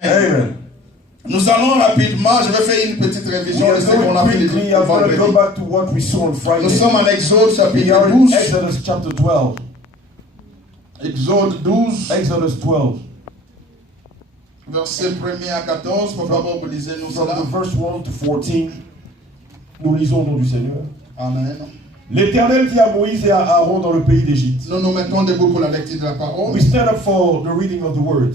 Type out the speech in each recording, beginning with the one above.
Amen. Nous allons rapidement, je vais faire une petite révision de ce qu'on a fait Quickly, I'm going to go back to what we saw on Nous Friday. sommes en Exode We are chapitre in 12. Exodus chapter 12. Exode 12, Exodus 12. verset 1er à 14. Pour favor, vous lisez nous From cela. the verse 1 to 14, nous lisons au nom du Seigneur. Amen. L'Éternel dit à Moïse et à Aaron dans le pays d'Égypte. Nous nous mettons debout pour la lecture de la parole. We stand up for the reading of the word.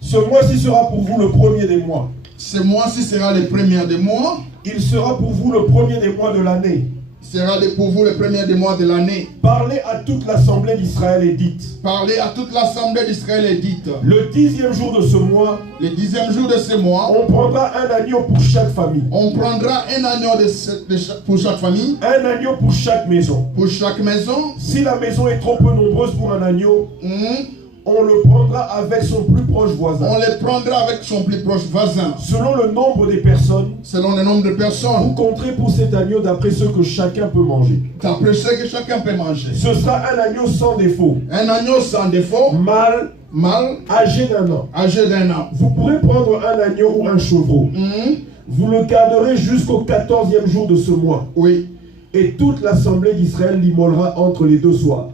Ce mois-ci sera pour vous le premier des mois. Ce mois-ci sera le premier des mois. Il sera pour vous le premier des mois de l'année. Sera pour vous le premier des mois de l'année. Parlez à toute l'assemblée d'Israël et dites. Parlez à toute l'assemblée d'Israël et dites. Le 10e jour de ce mois, Le 10e jour de ce mois, on prendra un agneau pour chaque famille. on prendra un agneau pour chaque famille, Un agneau pour chaque maison. pour chaque maison. Si la maison est trop peu nombreuse pour un agneau, on le prendra avec son plus proche voisin. On les prendra avec son plus proche voisin. Selon le nombre des personnes, Selon le nombre de vous personnes, compterez pour cet agneau d'après ce que chacun peut manger. d'après ce que chacun peut manger. Ce sera un agneau sans défaut, Un agneau sans défaut, mâle, mâle, âgé d'1 an. âgé d'1 an. Vous pourrez prendre un agneau ou un chevreau. Vous le garderez jusqu'au 14e jour de ce mois. Oui. Et toute l'assemblée d'Israël l'immolera entre les deux soirs.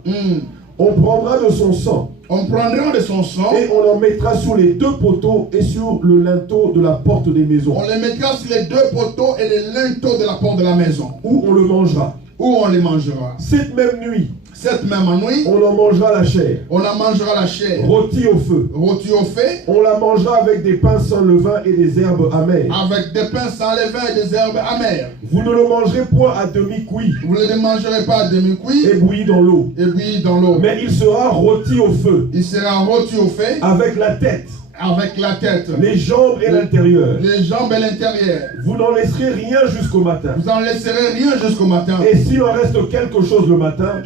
On prendra de son sang On prendra de son sang, et on en mettra sur les deux poteaux et sur le linteau de la porte des maisons, on les mettra sur les deux poteaux et les linteaux de la porte de la maison, où on le mangera. où on les mangera. Cette même nuit, Cette même nuit, on en mangera la chair, on en mangera la chair, rôtie au feu. rôtie au fait, On la mangera avec des pains sans levain et des herbes amères. avec des pains sans levain et des herbes amères. Vous ne le mangerez point à demi cuit Vous ne le mangerez pas à demi-cuit et bouilli dans l'eau, et bouilli dans l'eau. mais il sera rôti au feu, Il sera rôti au fait, avec la tête, avec la tête, les jambes et l'intérieur. les jambes et l'intérieur. Vous n'en laisserez rien jusqu'au matin. Vous en laisserez rien jusqu'au matin. Et s'il en reste quelque chose le matin,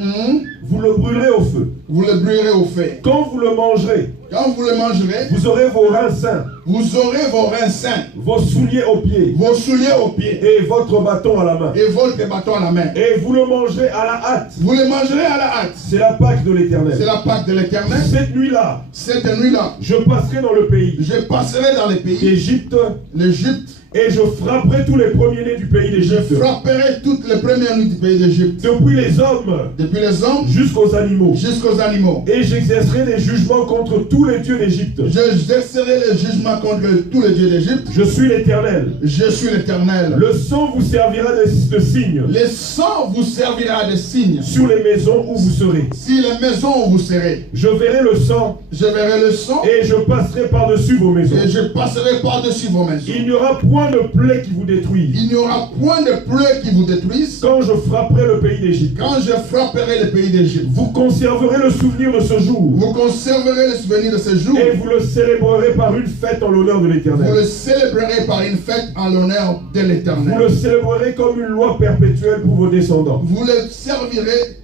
vous le brûlerez au feu. Vous le brûlerez au fait. Quand vous le mangerez, Quand vous le mangerez, vous aurez vos reins sains, vous aurez vos reins sains, vos souliers aux pieds vos souliers aux pieds et votre bâton à la main. et votre bâton à la main. Et vous le mangerez à la hâte. Vous le mangerez à la hâte. C'est la Pâque de l'Éternel. C'est la Pâque de l'Éternel. Cette nuit-là, Cette nuit-là, je passerai dans le pays je passerai dans les pays d'Égypte l'Égypte. et je frapperai tous les premiers-nés du pays Je d'Égypte, frapperai toutes les premières nuits du pays d'Égypte, depuis les hommes depuis les hommes jusqu'aux animaux. jusqu'aux animaux. Et j'exercerai des jugements contre tous les dieux d'Égypte. J'exercerai les jugements contre tous les dieux d'Égypte. Je suis l'Éternel. Je suis l'Éternel. Le sang vous servira de signe Le sang vous servira de signe sur les maisons où vous serez. si les maisons où vous serez. Je verrai le sang Je verrai le sang et je passerai par-dessus vos maisons. et je passerai par-dessus vos maisons. Il n'y aura point de plaie qui vous détruise Il n'y aura point de plaies qui vous détruisent quand je frapperai le pays d'Égypte. quand je frapperai le pays d'Égypte. Vous conserverez le souvenir de ce jour Vous conserverez le souvenir de ce jour. et vous le célébrerez par une fête en l'honneur de Vous l'Éternel. le célébrerez par une fête en l'honneur de Vous l'Éternel. le célébrerez comme une loi perpétuelle pour vos descendants. Vous le servirez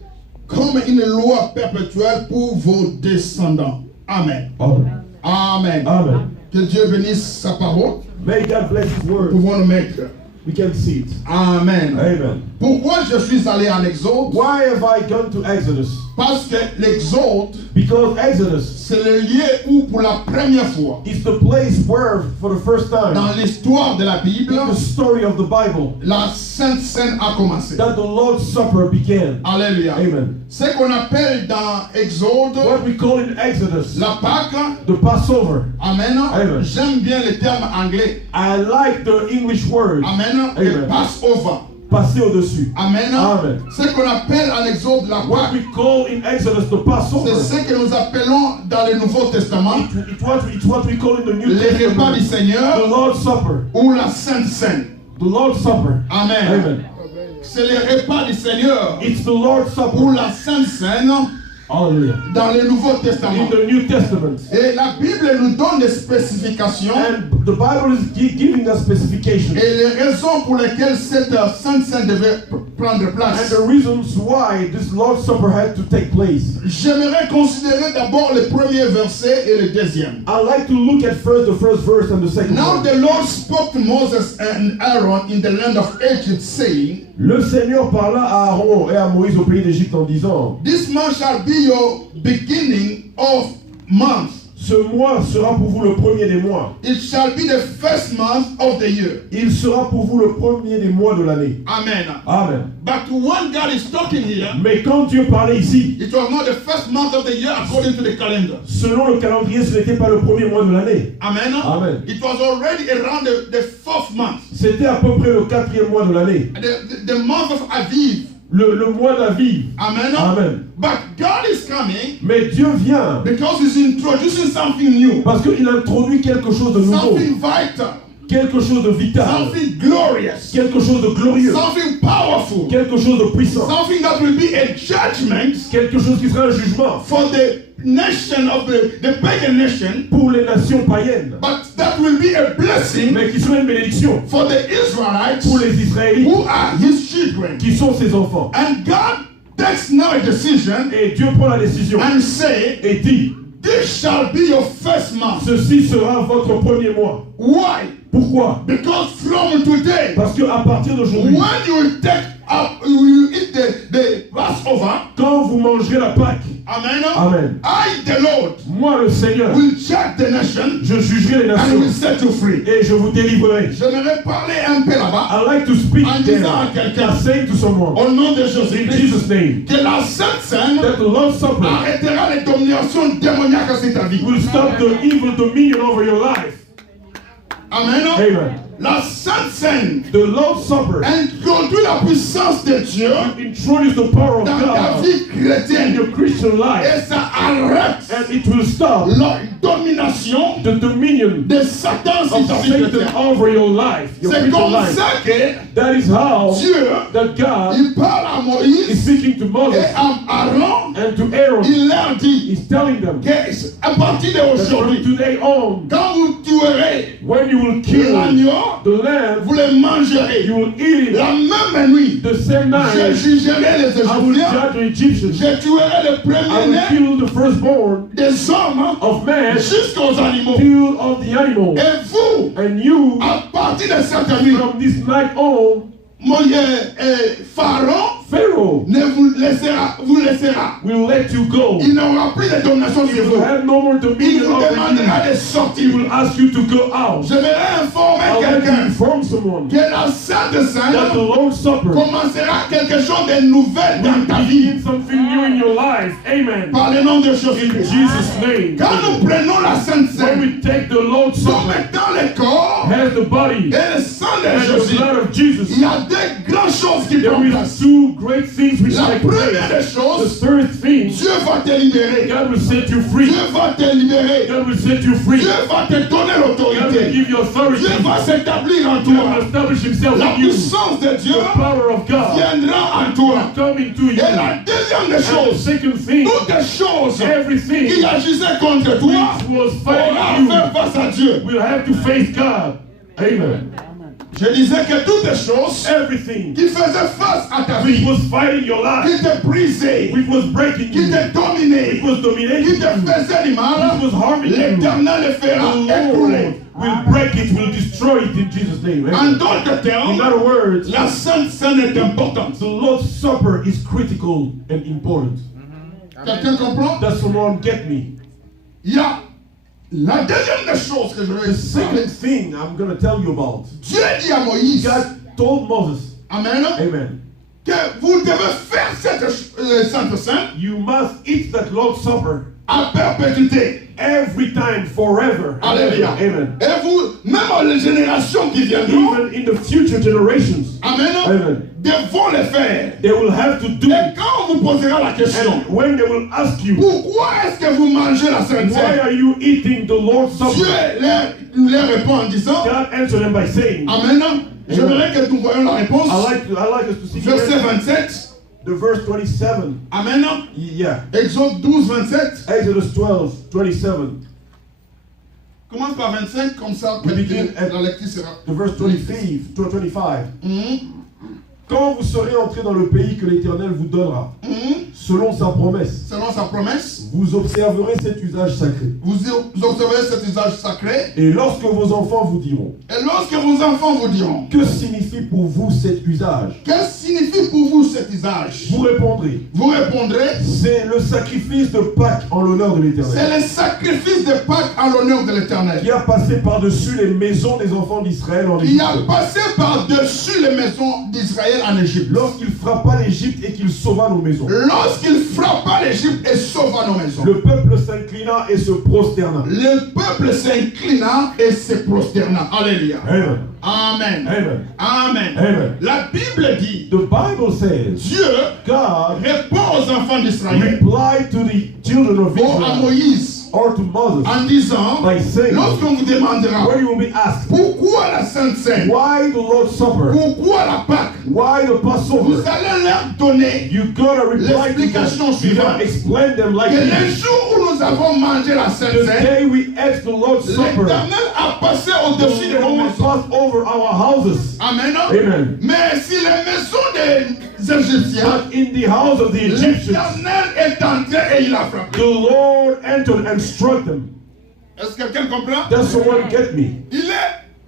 comme une loi perpétuelle pour vos descendants. Amen. Amen. Amen. Amen. Que Dieu bénisse sa parole. May God bless His word. Pouvons nous mettre. We can see it. Amen. Amen. Pourquoi je suis allé en Exode? Why have I gone to Exodus? Parce que l'Exode, Because Exodus c'est le lieu où pour la première fois is the place where, for the first time, dans l'histoire de la Bible, in the story of the Bible, la Sainte Seine a commencé. that the Lord's Supper began. Alléluia. Amen. Ce qu'on appelle dans Exode What we call in Exodus, la Pâque. the Passover. Amen. Amen. J'aime bien le terme anglais. I like the English word, Amen. Amen. Le Passover. passer au-dessus. Amen. Amen. Ce qu'on appelle en Exode la What Pâque, we call in Exodus the Passover, c'est ce que nous appelons dans le Nouveau Testament it's what we call in the New les repas du Testament Seigneur the Lord's Supper. ou la Sainte Seine. The Lord's Supper. Amen. Amen. C'est le repas du Seigneur It's the Lord's Supper. ou la Sainte Seine Hallelujah. dans le Nouveau Testament. In the New Testament. Et la Bible nous donne des spécifications And the Bible is giving us specifications. et les raisons pour lesquelles cette Sainte Seine devait prendre And place. the reasons why this Lord's Supper had to take place. J'aimerais considérer d'abord le premier verset et le deuxième. I'd like to look at first the first verse and the second Now one. the Lord spoke to Moses and Aaron in the land of Egypt, saying, Le Seigneur parla à Aaron et à Moïse au pays d'Égypte en disant, This month shall be your beginning of month. Ce mois sera pour vous le premier des mois. It shall be the first month of the year. Il sera pour vous le premier des mois de l'année. Amen. Amen. But when God is talking here, Mais quand Dieu parlait ici, it was not the first month of the year according to the calendar. selon le calendrier, ce n'était pas le premier mois de l'année. Amen. Amen. It was already around the fourth month. C'était à peu près le quatrième mois de l'année. The month of Aviv. Le mois d'Aviv. Amen. Amen. But God is coming Mais Dieu vient because He's introducing something new, parce qu'il introduit quelque chose de nouveau, something vital, quelque chose de vital, something glorious, quelque chose de glorieux, something powerful, quelque chose de puissant, something that will be a judgment quelque chose qui sera un jugement for the nation of the pagan nation, pour les nations païennes, but that will be a blessing mais qui sera une bénédiction for the Israelites pour les Israélites who are His children. qui sont ses enfants. And God takes now a decision Et Dieu prend la décision and say, et dit, this shall be your first month. ceci sera votre premier mois. Why? Pourquoi? Because from today, Parce qu'à partir d'aujourd'hui, when you will take up, you eat the Passover, quand vous mangerez la Pâque, amen, Amen, I, the Lord, moi le Seigneur, will judge the nation je jugerai les and will nations set you free. et je vous délivrerai. J'aimerais parler un peu là-bas, I like to speak en there, disant à quelqu'un, saying to someone, au nom de in Jésus-Christ, Jesus' name, que la Sainte Seine that the Lord's Supper arrêtera les dominations démoniaques sur ta vie. will stop the evil dominion over your life. Amen. Amen. La Sainte Seine The Lord's Supper introduit la puissance de Dieu introduce the power of dans ta God vie in chrétienne your Christian life, et ça arrête and it will stop la domination the dominion de Satan sur of ta vie Satan chrétienne. over your life, your C'est Christian comme life. ça que That is how Dieu, that God il parle à is Moïse speaking to et Moses à Aaron, and to Aaron. il leur dit He's telling them qu'à partir that from d'aujourd'hui, today on, quand vous tuerez when you will kill l'agneau, the lamb, vous le mangerez. you will eat it La même nuit, the same je night. jugerai les I will Égyptiens, judge the Egyptians. je tuerai les I will premiers-nés kill the firstborn des hommes of man, jusqu'aux animaux. kill of the animal. Et vous, And you, à partir de cette nuit, from this night on, Pharaon Pharaoh ne vous laissera. will let you go. Il n'aura plus de domination He sur will vous. have no more Il dominion vous over demandera you. de He sortir. will ask you to go out. Je vais informer I'll let you quelqu'un inform someone que la Sainte that the Seine Lord's Supper commencera quelque chose de nouvel dans ta will vie. begin something new in your life. Amen. Par le nom de In Jésus-Christ. Jesus' name. Quand nous prenons la Sainte When Seine, we take the Lord's nous Supper, mettons le corps has the body et le sang de and the Jésus. blood of Jesus, Il y a des grandes choses qui there prennent is place. two great things which La take première place. des The choses, third thing, Dieu va te libérer. God will set you free. Dieu va te libérer. God will set you free. Dieu va te donner God will l'autorité. give you authority. Dieu va s'établir en God will toi. establish himself La in you. puissance de Dieu The power of God viendra en toi. come into you. Et la deuxième des And the choses, second thing, toutes les choses everything qui agissaient contre toi, which was aura à fighting faire you face à Dieu. will have to face God. Amen. Je disais que toutes les choses Everything qui faisaient face à ta which vie, was fighting your qui life, te brisaient, which was breaking qui you, te which dominaient, was qui dominating te you, faisaient du mal, which was harming you, l'Éternel le the fera Lord écrouler. will break it, will destroy it in Jesus' name. En Amen. d'autres In termes, other words, la Sainte Seine est importante. the Lord's Supper is critical and important. Quelqu'un comprend? Does someone get me? Il y a la deuxième des choses que je vais The second parler. thing I'm going to tell you about, Dieu dit à Moïse, God told Moses, Amen, amen, que vous devez faire cette Sainte Seine you must eat that Lord's Supper à perpétuité. every time, forever. Alléluia. Amen. Et vous, même les générations qui viendront, Even in the future generations, Amen, Amen, devront le faire. they will have to do Et it. quand on vous posera la question, And when they will ask you, pourquoi est-ce que vous mangez la Sainte why Seine? are you eating the Lord's Dieu Supper? leur répond en disant, God answered them by saying, Amen. J'aimerais que nous voyions la réponse. I like us to see Verset 27. the verse 27. Amen. Yeah. Exode 12, 27. Exodus 12, 27. Commence par 25, comme ça, We begin at la lecture sera. the verse 25. 25. Mhm. Quand vous serez entrés dans le pays que l'Éternel vous donnera, selon sa promesse. selon sa promesse, Vous observerez cet usage sacré. vous observerez cet usage sacré. Et lorsque vos enfants vous diront, Et lorsque vos enfants vous diront, que signifie pour vous cet usage? que signifie pour vous cet usage? Vous répondrez, Vous répondrez, c'est le sacrifice de Pâques en l'honneur de l'Éternel, c'est le sacrifice de Pâques en l'honneur de l'Éternel. qui a passé par-dessus les maisons des enfants d'Israël en Il Égypte. a passé par-dessus les maisons d'Israël en Égypte. Lorsqu'il frappa l'Égypte et qu'il sauva nos maisons. Lorsqu'il frappa l'Égypte et sauva nos maisons. Le peuple s'inclina et se prosterna. Le peuple s'inclina et se prosterna. Alléluia. Amen. Amen. Amen. Amen. Amen. La Bible dit, The Bible says, Dieu God répond aux enfants d'Israël, replied to the children of à Israel Moïse, or to Moses en disant, by saying, lorsqu'on vous demandera, where you will be asked, pourquoi la Sainte Seine? why the Lord's Supper? Pourquoi la Pâque? Why the Vous Passover? allez leur donner You gotta reply to l'explication them. You suivante. gotta explain them like que le this. jour où nous avons mangé la Sainte The Seine, day we ate the Lord's Supper, l'Éternel a passé au-dessus de the nos Lord maisons. passed over our houses. Amen. Amen. Mais si les maisons des Égyptiens, But in the house of the Egyptians, l'Éternel est entré et il a frappé. the Lord entered and struck them. Est-ce que quelqu'un comprend? Does someone get me?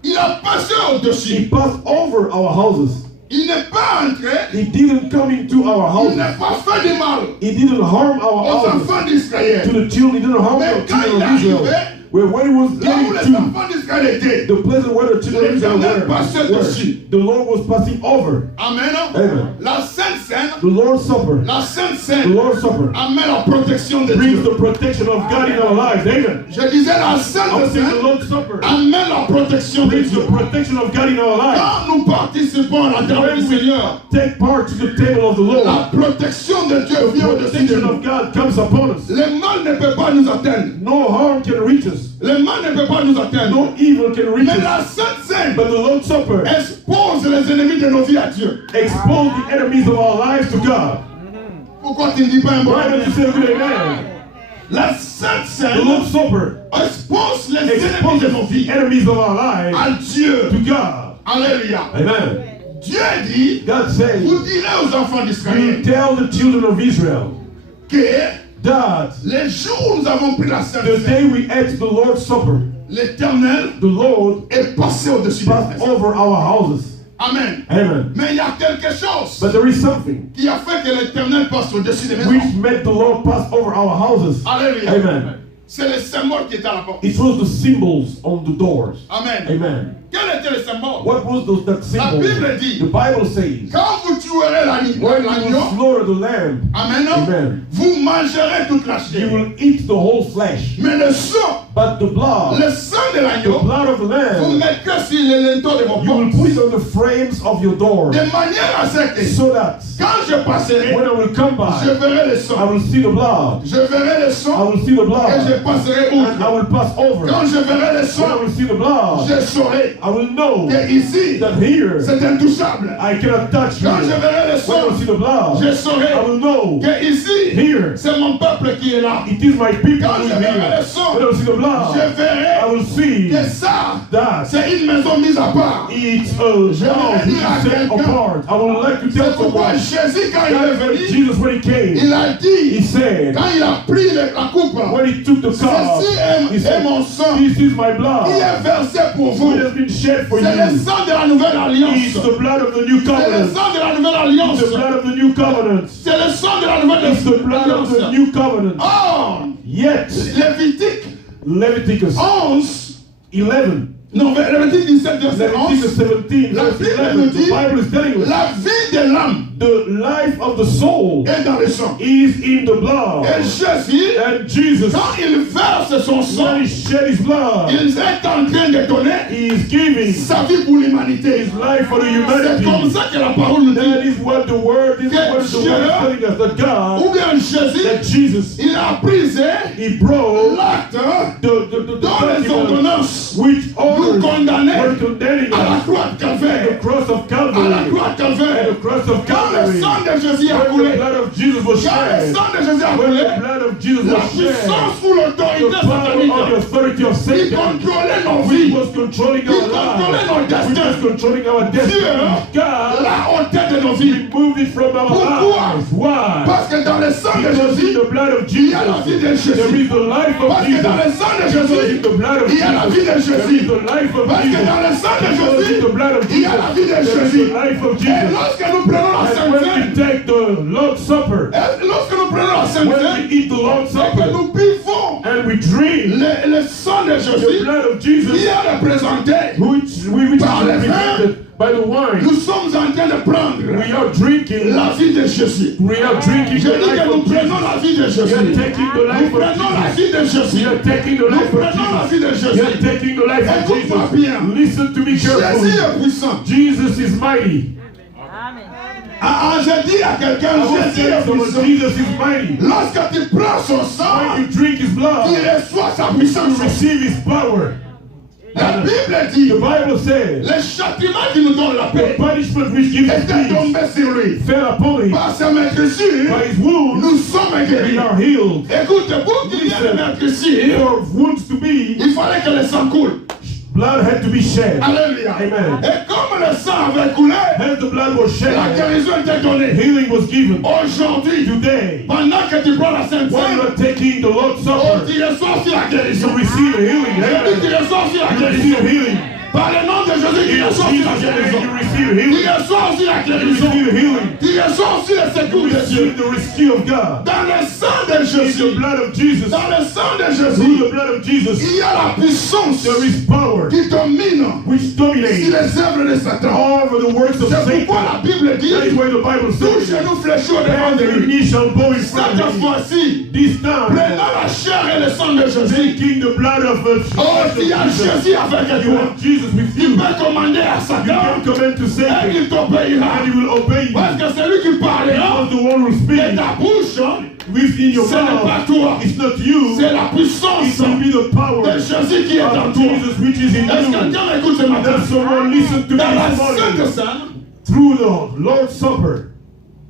Il a passé He au-dessus. passed over our houses. Il n'est pas entré. He didn't come into our Il houses. n'a pas fait de mal He didn't harm our aux houses. enfants To d'Israël. the children, he didn't harm Mais the quand children il of Israel. arrivait, Where when he was là où getting les to enfants d'Israël étaient, the place where the children of Israel l'Éternel passait dessus. the Lord was passing over. Amen. Amen. La Sainte Seine, The Lord's Supper, la Sainte the Seine Lord's Supper amène la protection de brings Dieu. the protection of God in our lives. Amen. Je disais la I'm Sainte saying the Seine Lord's Supper amène la protection de brings Dieu. the protection of God in our lives. Quand nous participons à la table du Seigneur, Take part to the table of the la Lord. protection de Dieu vient The au-dessus de protection nous. of God comes upon us. Le mal ne peut pas nous atteindre. No harm can reach us. Le mal ne peut pas nous atteindre. No evil can reach Mais us. la Sainte Seine But the Lord's Supper expose les ennemis de nos vies à Dieu. expose the enemies of our lives to God. Pourquoi tu ne dis pas un bon Why don't you amen? say a good amen? La Sainte The Seine Lord's Supper expose les ennemis de nos exposes the vies enemies of our lives à Dieu. to God. Alléluia. Amen. Dieu dit, God says, vous direz aux enfants you d'Israël tell the children of Israel que that les jours où nous avons pris la Sainte the Seine, day we ate the Lord's Supper, l'Éternel the Lord est passé au-dessus de passed nous. over our houses. Amen. Amen. Mais il y a quelque chose But there is something qui a fait que l'Éternel passe au-dessus des which maisons. made the Lord pass over our houses. Alléluia. Amen. C'est le symbole qui est à la porte. It was the symbols on the doors. Amen. Amen. Quel était le symbole? What was that symbol? Bible dit, The Bible says, quand vous tuerez when you l'agneau, slaughter the lamb, amen, Amen, vous mangerez toute la you chair. will eat the whole flesh. Mais le sang, But the blood, le sang de the l'agneau, blood of the vous lamb, mettrez sur les linteaux de vos you will portes. put it on the frames of your door, De manière à ce que, so that quand je passerai, when I will come je by, verrai le I sang. will see the blood. Je verrai le I sang will see the et je blood. passerai And I outre. will pass over. Quand je verrai le When I sang, will see the blood, je saurai I will know que ici, that here c'est intouchable. I cannot touch you. Quand je verrai le When I sang, will see the blood, je saurai I will know que ici, here c'est mon peuple qui est là. it is my people Quand who je is verrai here. le sang, When I will see the je blood, I verrai will see que ça, that c'est une maison mise à part. it's a house which is set apart. I would like to C'est tell pourquoi someone Jésus, quand il est that venu, Jesus, when he came, il a he dit, said, quand il a pris la coupe, when he took the cup, ceci he est said, mon sang this is my qui blood, est versé pour vous. which has been shed for C'est le you. sang de la nouvelle alliance. It's the blood of the new C'est le covenant. sang de la nouvelle alliance. The blood of the new covenant. C'est le sang de la nouvelle It's the blood of the alliance. new covenant. Or, Yet, Lévitique Leviticus 11, 11, non, Lévitique 17, verset 11, Leviticus 17, La verse Bible 11, nous the dit, Bible is telling us la vie de l'âme the life of the soul est dans le sang. is in the blood. Et Jésus, And Jesus, quand il verse son sang, when he shed his blood, il est en train de donner he is giving sa vie pour l'humanité. his life for the C'est comme humanity. ça que la parole nous That dit. is what the word is. What the word is telling us. That God, Ou bien Jésus, that Jesus, il a brisé he broke l'acte the dans les document ordonnances which nous orders condamnait were condemning à la us. croix de The Calvaire. cross of À la Calvary. croix de Calvaire. And the cross of Quand le Calvary. sang de Jésus a When the coulé, blood of Jesus was quand le shed. sang de Jésus a When coulé, the blood of Jesus la was shed, puissance ou l'autorité the power satanique of the authority of qui Satan, contrôlait nos which vies, was controlling qui our contrôlait lives, nos which was destins, controlling our destiny. Dieu God l'a ôté de nos vies. removed it from our Pourquoi? lives. Why? Parce que dans le sang de Because in Jésus, the blood of il y a la vie de Jesus, there Jésus. is the life of Parce que dans le Jesus. sang de Because Jésus, in the blood of il y a la vie de Jesus, there is Jésus. the life of Parce que Jesus. dans le sang de Because in Jésus, the blood of il y a la vie Jesus, de there is Jésus. the life of Et Jesus. lorsque nous prenons la And Sainte when Seine, we take the Lord's Supper, et lorsque nous prenons la Sainte when Seine, we eat the Lord's et que Supper, nous buvons and we drink le sang de the Jésus, blood of qui Jesus, est représenté, which is represented by the wine, nous sommes en train de prendre we are drinking, la vie de Jésus. we are drinking Je the dis que life nous of prenons Jesus. la vie de We are Jésus. taking the Nous life of prenons la Jesus. vie de Jésus. We are taking the Nous life of prenons la vie de Jesus. We are Jésus. taking the life of Écoute-moi Jesus. bien. Listen to me Jésus carefully. est puissant. Jesus is mighty. Je dis à quelqu'un, I will Jésus say est someone, puissant. Jesus is mighty. Lorsque tu prends son When sang, you drink his tu blood, reçois sa you puissance. receive his power. La Bible dit, The Bible says, le châtiment qui nous donne la the paix punishment which gives us était peace tombé sur lui. fell upon him. Par sa maîtrise, By his wounds, nous sommes we guéris. are healed. Écoute, pour qu'il y ait de maîtrise, For wounds to be, il fallait que le sang coule. blood had to be shed. Alléluia. Amen. Et comme le sang avait coulé, As the blood was la shed, guérison était donnée. healing was given. Aujourd'hui, Today, pendant que tu prends la Sainte while Seine, you are taking the Lord's oh, Supper, tu reçois aussi la guérison. you receive a healing. Et puis tu Amen. reçois aussi la You guérison. receive healing. Par le nom de Jésus, tu In reçois aussi la Jesus' name, guérison. you receive Tu healing. reçois aussi la You guérison. receive healing. Tu reçois aussi le You secours de Dieu. receive the rescue of God. Dans le sang de In the Jésus, blood of Jesus, dans le sang de through Jésus, the blood of Jesus, il y a la puissance there is power qui domine which sur dominates les œuvres de Satan. over the works of C'est Satan. pourquoi la Bible dit, That is why the Bible tout says, genou fléchi au devant de every lui. knee shall bow in front Cette of me. fois-ci, This time, prenant la chair et le sang de Jésus, taking the blood of oh, tu as Jesus, Jésus avec you toi. have Jesus with Tu you. peux commander à You Satan can command to et Satan, il t'obéira. and he will obey you. Parce que c'est lui qui parlera Because the one who de speaks ta bouche. within your Ce n'est pas mouth, toi. it's not you, C'est la it puissance will be the power de Jésus qui est en of toi. Jesus which is in Est-ce que you. quelqu'un m'écoute ce matin? That someone listen to me Dans la this Sainte morning. Seine, Through the Lord's Supper,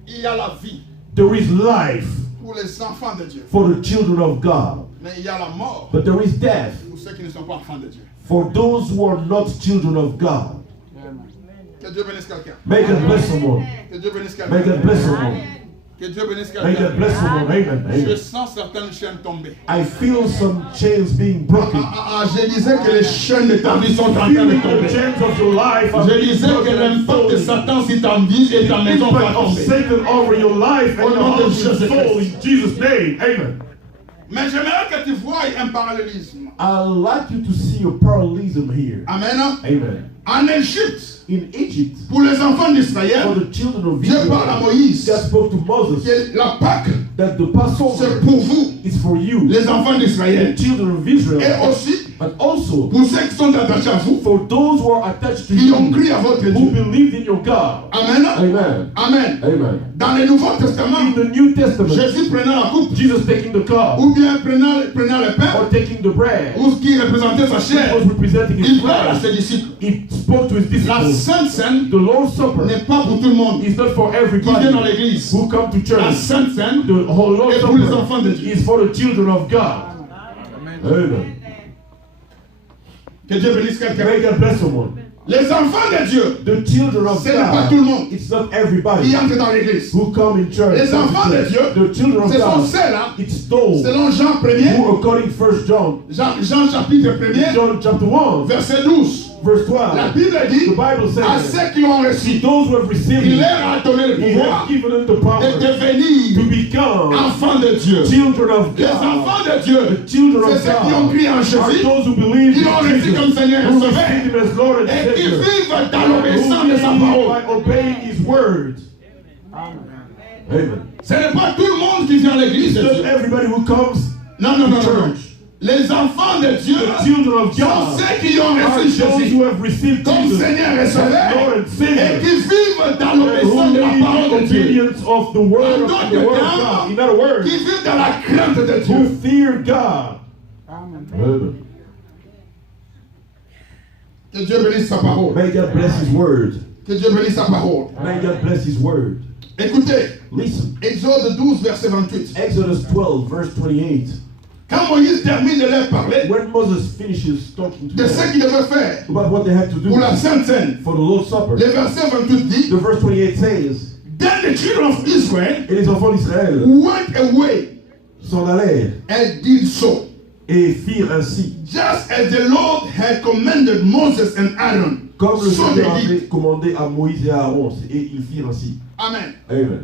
il y a la vie there is life pour les enfants de Dieu. for the children of God, Mais il y a la mort but there is death pour ceux qui ne sont pas enfants de Dieu. for those who are not children of God. Que Dieu bénisse quelqu'un. May God bless someone. Que Dieu bénisse May quelqu'un. God bless someone. Que Dieu bénisse May God quelqu'un. bless someone. Amen. Je Amen. sens certaines chaînes tomber. I feel some chains being broken. Je disais que les chaînes de ta vie sont en train de Feeling the tomber. chains of your life are Je being disais que broken and l'impact de falling. Satan sur ta vie et ta The maison va impact of tomber. Satan over your life Au and your nom de house and Jésus soul in Jesus' name. Amen. Mais j'aimerais que tu vois un parallélisme. I'd like you to see a parallelism here. Amen. Amen. En Égypte, In Egypt, pour les enfants for d'Israël, the children of Dieu parle à Israel, Moïse God spoke to Moses que la Pâque, that the c'est Passover pour vous, is for you, les enfants the d'Israël. children of Et Israel, aussi, but also pour ceux qui sont attachés à vous, for those who are attached to qui ont you, cru à votre who Dieu. believed in your God. Amen. Amen. Amen. Amen. Dans le Nouveau Testament, In the New Testament, Jésus prenant la coupe, Jesus taking the cup ou bien prenant le pain, or taking the bread, ou ce qui représentait sa he chair, was representing his il parle à flesh. ses disciples. He spoke to his La disciples. Sainte Seine The Lord's Supper n'est pas pour tout le monde is not for qui vient dans everybody l'église. who come to La church. Sainte Seine The whole Lord's est pour les Supper enfants de Dieu. is for the children of God. Amen. Que Dieu bénisse quelqu'un. May God bless someone. Les enfants de Dieu The children of Ce n'est pas tout le monde God, it's not qui everybody entrent dans l'église. who come in church. Les enfants de Dieu, The children of ce sont God, ceux-là, it's those selon Jean 1er, who, according 1 John, Jean chapitre 1er, John chapter 1, verset 12. verse La 12, Bible dit, the Bible à says, ceux qui ont reçu, those who have received il it, leur a donné le he pouvoir has given them the de power to devenir become enfants de Dieu. children of Les God. enfants de Dieu, The children c'est of ceux qui ont God cru en are Jésus, those who believe qui l'ont in reçu Jesus, comme Seigneur et who Sauveur, receive him as Lord and et qui Savior, vivent dans who l'obéissance de sa live parole. by obeying his words. Amen. Ce n'est pas tout le monde qui vient à l'église de Not Dieu. everybody who comes Non, non, non, non. church. Les enfants de Dieu The children of sont God ceux qui ont are reçu those Jésus who have received comme Jesus Seigneur et as Lord Sauveur and et Savior, qui vivent dans and l'obéissance who de la live in parole de Dieu. obedience of the word of the word of God. In other words, Qui vivent dans la crainte de who Dieu. fear God. Amen. Que Dieu bénisse sa parole. May God bless his word. Que Dieu bénisse sa parole. May God bless his word. Écoutez, Listen. Exode 12, verset 28. Exodus 12, verse 28. Quand Moïse termine de leur parler When Moses finishes talking to de ce them qu'il devait faire about what they had to do pour la Sainte Seine, for the Lord's Supper, le verset 28 dit, the verse 28 says, Then the children of Israel et les enfants d'Israël went away s'en allèrent and did so, et firent ainsi, just as the Lord had commanded Moses and Aaron. comme le So Seigneur they did. avait commandé à Moïse et à Aaron, et ils firent ainsi. Amen. Amen.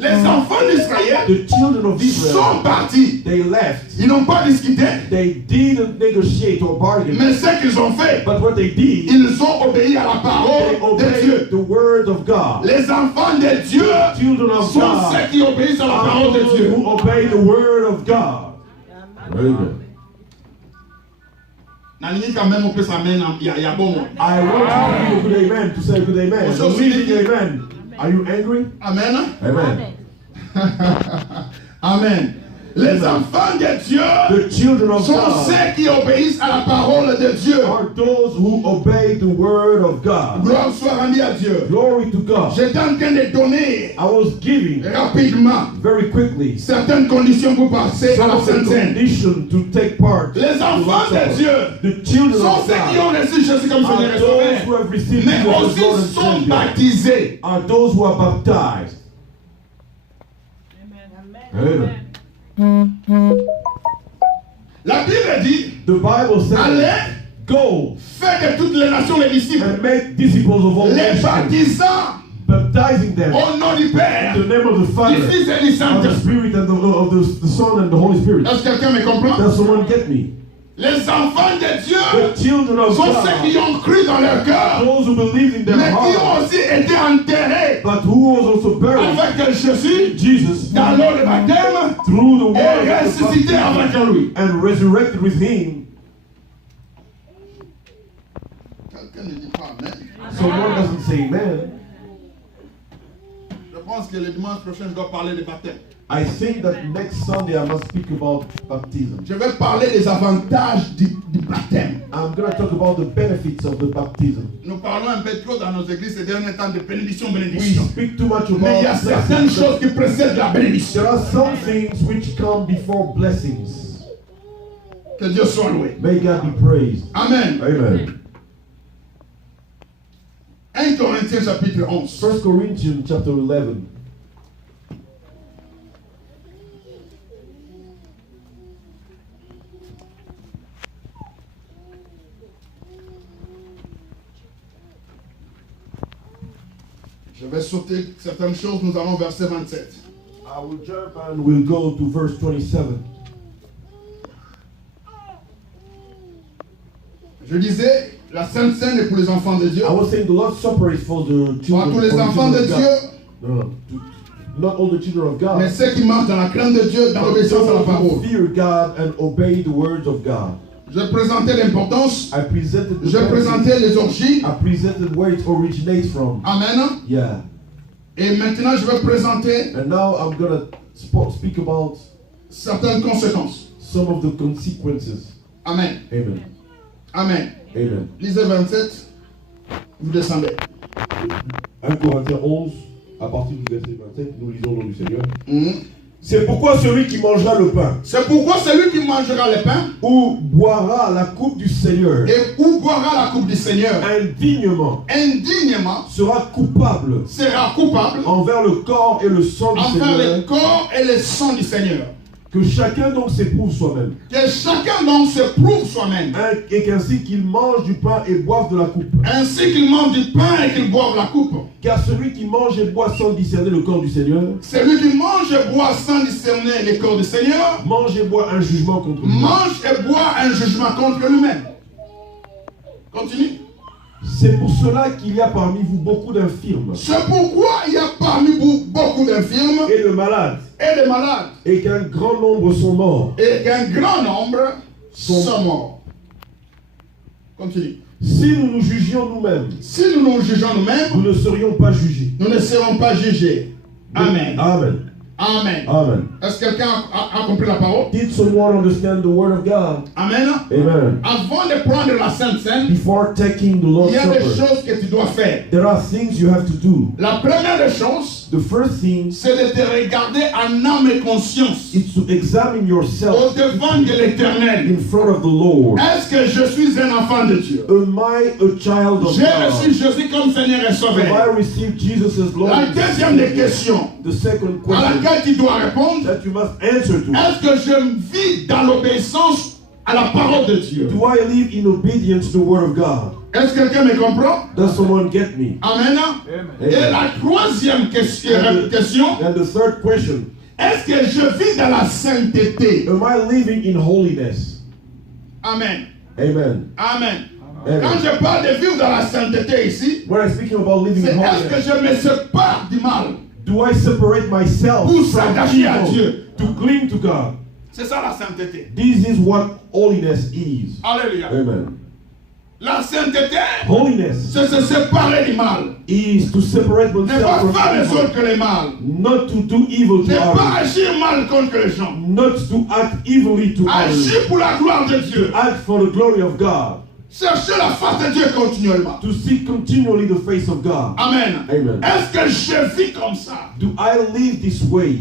Les enfants d'Israël The children of sont Israel, partis. they left. Ils n'ont pas discuté. They didn't negotiate or bargain. Mais ce qu'ils ont fait, But what they did, ils ont obéi à la they parole de Dieu. obeyed the word of God. Les enfants de Dieu Children of sont God ceux qui obéissent à la are parole de those Dieu. who obey the word of God. Amen. Nalingi quand même on peut s'amener il y a bon mot. I want you to give a good amen, to say a good amen. Also, Believing amen. Are you angry? Amen. Amen. Amen. Les enfants de Dieu The children of sont God ceux qui obéissent à la parole de Dieu. are those who obey the word of God. Gloire soit rendue à Dieu. Glory to God. J'étais en train de donner I was giving rapidement very quickly certaines conditions pour passer à some la of the Sainte Seine. conditions to take part. Les enfants de Dieu The children sont of ceux qui God ont reçu Jésus comme Seigneur are et those who Sauveur, have received mais Jesus as aussi Lord and sont Savior, baptisés. are those who are baptized. Amen. La Bible dit, The Bible says, allez, go faites de toutes les nations les disciples, and make disciples of all les nations, baptisant baptizing them au nom du Père, in the name of the du Father, Fils et du of the Saint-Esprit. Spirit, and of the Son and the Holy Spirit. Est-ce que quelqu'un me comprend? Does someone get me? Les enfants de Dieu The children of sont ceux qui God, ont cru dans leur cœur, those who believe in their mais qui ont heart, aussi été enterrés but who was also buried avec Jésus Jesus dans l'eau de baptême through the et water of the ressuscités baptism avec lui. and resurrected with him. Quelqu'un ne dit pas Amen. Someone doesn't say amen. Je pense que le dimanche prochain, je dois parler de baptême. I think that next Sunday I must speak about baptism. Je vais parler des avantages du baptême. I'm going to talk about the benefits of the baptism. Nous parlons un peu trop dans nos églises ces derniers temps de bénédiction, We bénédiction. speak too much Mais il y a about certaines blessings. choses qui précèdent la bénédiction. There are some things which come before blessings. Que Dieu soit loué. May God be praised. Amen. Amen. 1 Corinthiens chapitre 11. 1 Corinthians chapter 11. Je vais sauter certaines choses. Nous allons au verset 27. I will jump and we'll go to verse 27. Je disais, la Sainte Seine est pour les enfants de Dieu. I was saying the Lord's Supper is for the Pas children, tous les for the enfants de children of Dieu, God. No, not all the children of God. mais ceux qui marchent dans la crainte de Dieu, dans but l'obéissance à la those who parole. fear God and obey the words of God. Je présentais l'importance. I presented the Je benefits. présentais les origines. I presented where it originates from. Amen. Yeah. Et maintenant, je vais présenter And now I'm gonna speak about certaines conséquences. some of the consequences. Amen. Amen. Amen. Amen. Lisez 27. Vous descendez. 1 Corinthiens 11, à partir du verset 27, nous lisons le nom du Seigneur. Mhm. C'est pourquoi celui qui mangera le pain C'est pourquoi celui qui mangera le pain ou boira la coupe du Seigneur et ou boira la coupe du Seigneur indignement indignement sera coupable sera coupable envers le corps et le sang du envers Seigneur. le corps et le sang du Seigneur. Que chacun donc s'éprouve soi-même. Que chacun donc se prouve soi-même. Et qu'ainsi qu'il mange du pain et boive de la coupe. Ainsi qu'il mange du pain et qu'il boive la coupe. Car celui qui mange et boit sans discerner le corps du Seigneur, Celui qui mange et boit sans discerner le corps du Seigneur, mange et boit un jugement contre lui. mange et boit un jugement contre lui-même. Continue. C'est pour cela qu'il y a parmi vous beaucoup d'infirmes C'est pourquoi il y a parmi vous beaucoup d'infirmes et de malades, et de malades, et qu'un grand nombre sont morts. et qu'un grand nombre sont morts. Continue. Si nous nous jugions nous-mêmes, Si nous nous jugeons nous-mêmes, nous ne serions pas jugés. nous ne serons pas jugés. Amen. Amen. Amen. Amen. Est-ce que quelqu'un a compris la parole? Did someone understand the word of God? Amen. Amen. Avant de prendre la Sainte Seine, Before taking the il Lord's y a des Supper, choses que tu dois faire. there are things you have to do. La première des choses, chose, The first thing c'est de te regarder en âme et conscience is to examine au yourself devant de l'Éternel. in front of the Lord. Est-ce que je suis un enfant de Dieu? Am I a child of J'ai reçu God? Jésus comme Seigneur et Have I Sauveur. received Jesus as Lord? La and deuxième des Savior? questions The second à question laquelle tu dois répondre, that you must answer to. est-ce que je vis dans l'obéissance à la parole de Dieu? Do I live in obedience to the word of God? Est-ce que quelqu'un me comprend? Does someone get me? Amen. Et la troisième question, And the third question, est-ce que je vis dans la sainteté? am I living in holiness? Amen. Amen. Amen. Amen. Quand je parle de vivre dans la sainteté ici, When I'm speaking about living c'est in est-ce que holiness, je me sépare du mal do I separate myself pour from s'attacher à evil Dieu? to cling to God? C'est ça la sainteté. This is what holiness is. Alléluia. Amen. La sainteté, Holiness c'est se séparer du mal. is to separate Ne pas oneself faire les from autres evil, que les mal. not to do evil Ne to pas others, agir mal contre les gens. not to act evilly to others, Agir pour la gloire de Dieu. act for the glory of God, Chercher la face de Dieu continuellement. to seek continually the face of God. Amen. Amen. Est-ce que je vis comme ça? Do I live this way?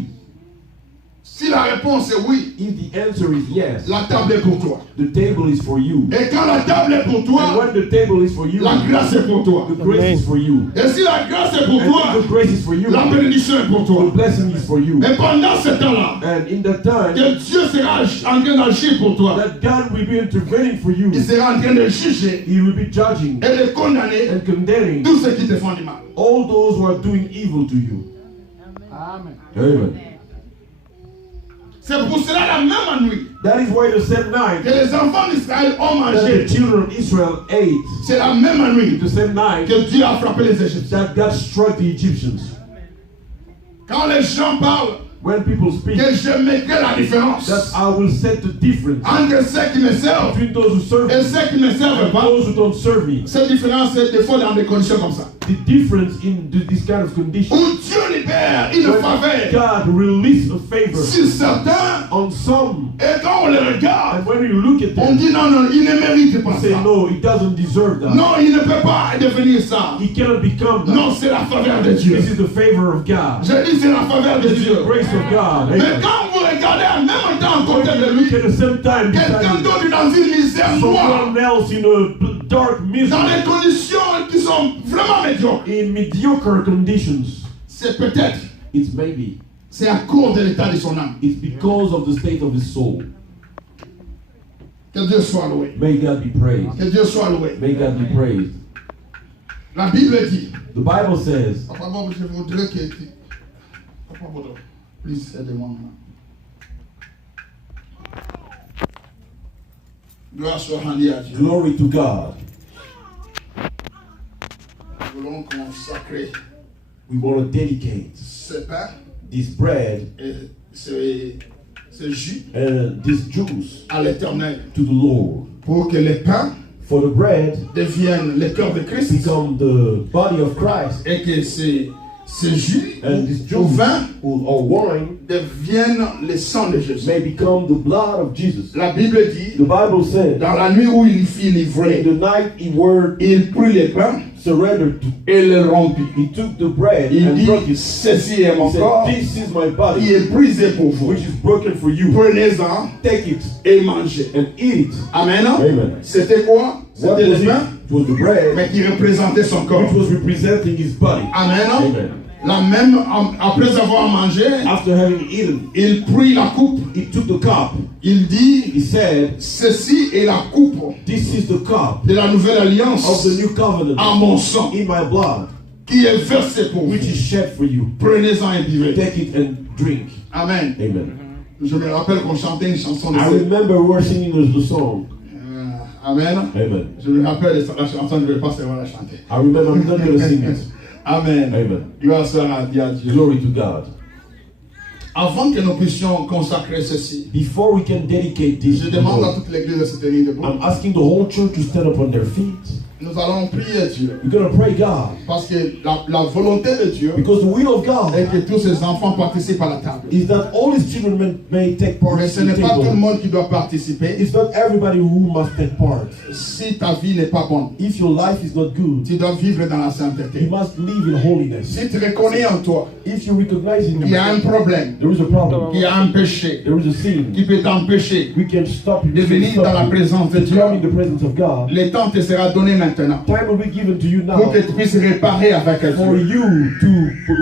Si la réponse est oui, If the answer is yes, la table est pour toi. the table is for you. Et quand la table est pour And toi, when the table is for you, la grâce est pour toi. the grace is for you. Et si la grâce est pour And toi, if the grace is for you, la bénédiction est pour toi. the blessing is for you. Et pendant ce temps-là, And in that time, que Dieu sera en train d'agir pour toi. that God will be intervening for you. Il sera en train de juger He will be judging et de condamner and condemning tous ceux qui te font du mal. all those who are doing evil to you. Amen. Amen. C'est pour cela la même nuit That is why the same que night les enfants d'Israël ont that mangé. the children of Israel ate, C'est la même nuit the same night que Dieu a frappé les Égyptiens. that God struck the Egyptians. Quand les gens parlent, When people speak, que je mettrai la différence that I will set the difference entre ceux qui me servent between those who serve et me ceux qui ne me servent and pas. those who don't serve me. Cette différence est des fois dans des conditions comme ça. The difference in this kind of condition, Où Dieu libère une when faveur God release a favor sur certains, on some, et quand on les regarde, and when you look at on them, dit non, non, il ne mérite pas you say, ça. no, he doesn't deserve that. Non, il ne peut pas devenir ça. He cannot become that. Non, c'est la faveur de Dieu. This is the favor of God. Je dis c'est la faveur de This is Dieu. the grace of God. Mais Amen. quand vous regardez en même temps à When côté you de look lui, at the same time quelqu'un beside d'autre dans une misère noire, someone else in a dark dans misery, des conditions qui sont vraiment médiocres, in mediocre conditions, c'est peut-être, it's maybe, c'est à cause de l'état de son âme. it's because of the state of his soul. Que Dieu soit loué. May God be praised. Que Dieu soit loué. May God be praised. La Bible dit, The Bible says, Papa Bob, je voudrais que Papa Bob, please aide-moi maintenant. Gloire soit rendue à Dieu. glory to God. Nous voulons consacrer We want to dedicate ce pain this bread et ce jus and this juice à l'Éternel to the Lord. pour que le pain For the bread devienne le cœur de Christ become the body of Christ, et que ce jus and this ou juice vin or wine devienne le sang de Jésus. may become the blood of Jesus. La Bible dit, The Bible said, dans la nuit où il fut in livré, the night he were il prit le pain surrendered to, et le rompit. he took the bread Il and broke dit, it. ceci est He mon corps said, this is my qui body, est brisé pour vous. which is broken for you. Prenez-en Take it et mangez. and eat it. Amen. Amen. C'était quoi? What C'était was le it? pain, It was the bread, mais qui représentait son corps. which was representing his body. Amen. Amen. La même, après avoir mangé, After having eaten, il prit la coupe. he took the cup. Il dit, He said, ceci est la coupe this is the cup de la nouvelle of alliance the new covenant en mon sang in my blood, qui est versé pour vous. which is shed for you. Prenez-en et buvez. Take it and drink. Amen. Amen. Je me rappelle qu'on chantait une chanson de I remember we were singing the song. Amen. Amen. Je me rappelle de la chanson, je ne vais pas savoir la chanter. I remember, I'm not going to sing it. Amen. Amen. Gloire soit rendue à Dieu. Glory to God. Avant que nous puissions consacrer ceci, Before we can dedicate this, je to the demande à Lord, toute l'église de se tenir debout. I'm asking the whole church to stand up on their feet. Nous allons prier Dieu. We're going to pray God. Parce que la volonté de Dieu Because the will of God est que tous ses enfants participent à la table. is that all his children may take part. Mais ce n'est pas tout le monde qui doit participer. It's not everybody who must take part. Si ta vie n'est pas bonne, If your life is not good, tu dois vivre dans la you sainteté. must live in holiness. Si tu reconnais en toi If you recognize in qu'il y a un you problème, there is a problem, qu'il y a un péché there is a sin, qui peut t'empêcher we can stop you. de venir dans la présence de Dieu, Come in the presence of God. le temps te sera donné maintenant Time will be given to you now pour que tu puisses réparer avec for Dieu. you to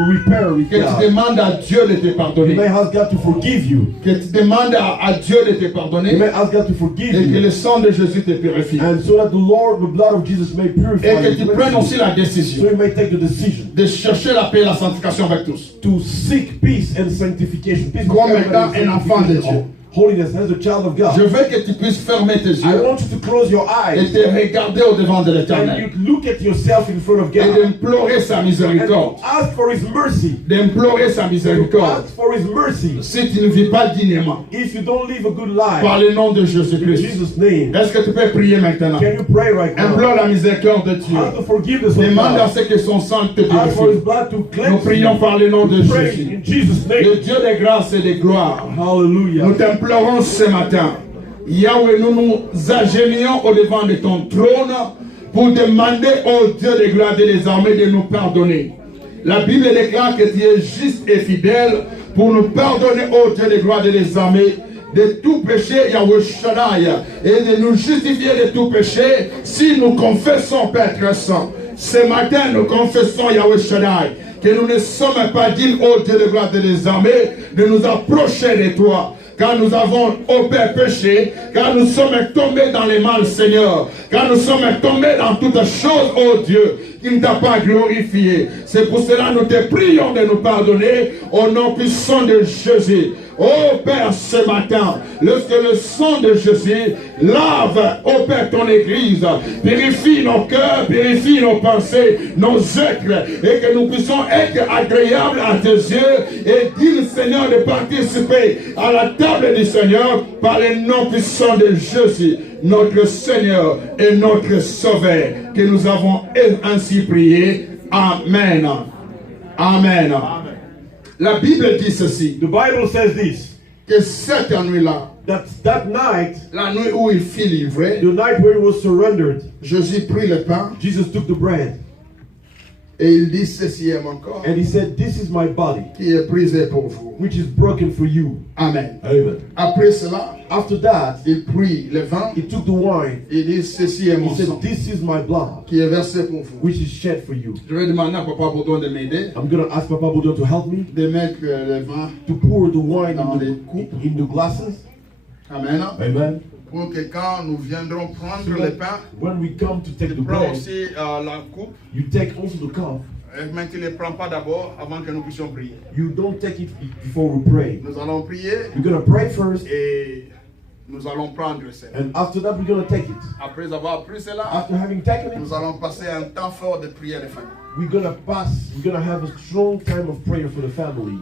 repair with Que tu God. demandes à Dieu de te You pardonner. may ask God to forgive you. Que tu demandes à Dieu de te pardonner You may ask God to forgive et que you. le sang de Jésus te purifie. And so that the blood of Jesus may purify Et que you. tu prennes aussi la So décision you may take the decision de chercher la paix et la sanctification avec tous. to seek peace and sanctification. Peace with Comme everybody étant and un enfant de sanctification. Dieu. Holiness as a child of God. Je veux que tu puisses fermer tes I yeux want you to close your et eyes te regarder au devant de and l'Éternel you look at yourself in front of et God d'implorer sa and miséricorde. ask for His mercy. D'implorer sa miséricorde. Ask for His mercy. Si tu ne vis pas dignement, If you don't live a good life, par le nom de in Jésus-Christ, Jesus' name, est-ce que tu peux prier maintenant? can you pray right now? Implore la miséricorde de Dieu. Ask the forgiveness of Demande à God. ce que son sang te Ask for His purifie. blood to Nous cleanse prions you. par le nom de Pray Jésus. in Jesus' Le name. Dieu de grâce et de gloire, Hallelujah. nous t'implorons ce matin. Yahweh, nous nous agenouillons au devant de ton trône pour demander au Dieu de gloire de les armées de nous pardonner. La Bible déclare que tu es juste et fidèle pour nous pardonner au Dieu de gloire de les armées de tout péché, Yahweh Shaddai, et de nous justifier de tout péché si nous confessons, Père très saint. Ce matin, nous confessons, Yahweh Shaddai, que nous ne sommes pas dignes, ô Dieu de gloire de les armées, de nous approcher de toi. Car nous avons, ô Père, péché, car nous sommes tombés dans les mal, Seigneur, car nous sommes tombés dans toutes choses, ô Dieu, qui ne t'a pas glorifié. C'est pour cela que nous te prions de nous pardonner au nom puissant de Jésus. Ô Père, ce matin, lorsque le sang de Jésus lave, ô Père, ton Église, purifie nos cœurs, purifie nos pensées, nos êtres, et que nous puissions être agréables à tes yeux, et dis, Seigneur, de participer à la table du Seigneur par le nom puissant de Jésus, notre Seigneur et notre Sauveur, que nous avons ainsi prié. Amen. Amen. La Bible dit ceci, The Bible says this, que cette nuit-là, that night, la nuit où il fut livré, the night where he was surrendered, Jésus prit le pain Jesus took the bread et il dit, ceci est mon corps and he said, this is my body, qui est brisé pour vous. which is broken for you. Amen. Amen. Après cela, After that, il prit le vin he took the wine. et il dit, ceci est He mon said, sang this is my blood, qui est versé pour vous. which is shed for you. Je vais demander à Papa Boudon de m'aider, I'm going to ask Papa Boudon to help me de mettre le vin. to pour the wine Dans les in the glasses. Amen. Amen. Pour que quand nous viendrons prendre So le that pain, when we come to take tu the prends bread, aussi la coupe, you take also the cup. mais tu ne les prends pas d'abord avant que nous puissions prier. You don't take it before we pray. Nous allons prier We're going to pray first, et nous allons prendre cela. and after that, we're going to take it. Après avoir pris cela, After having taken it, nous allons passer un temps fort de prière de famille. we're going to have a strong time of prayer for the families.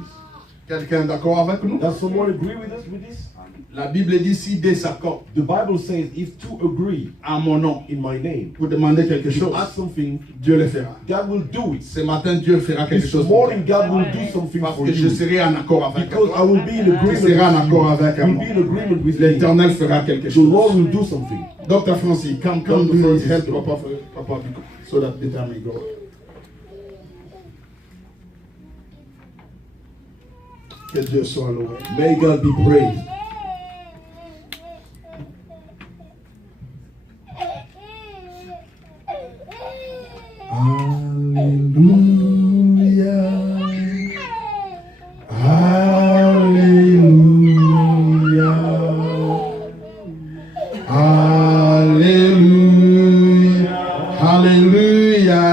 Quelqu'un est d'accord avec nous? Does someone agree with us with this? La Bible dit si deux s'accordent The Bible says, if two agree à mon nom in my name, pour demander quelque to chose, ask something, Dieu le fera. God will do it. Ce matin, Dieu fera quelque This chose pour toi. morning, God will do something Parce for que je you. serai en accord avec Because I toi. will be in Tu agreement seras en with accord you. avec You'll moi. be in agreement with me. L'Éternel fera quelque The Lord chose. will do something. Dr. Francis, come Dr. do Francis, help go. Papa so that the time will go. Que Dieu soit loué. May God be praised. Alléluia. Alléluia. Alléluia. Alléluia.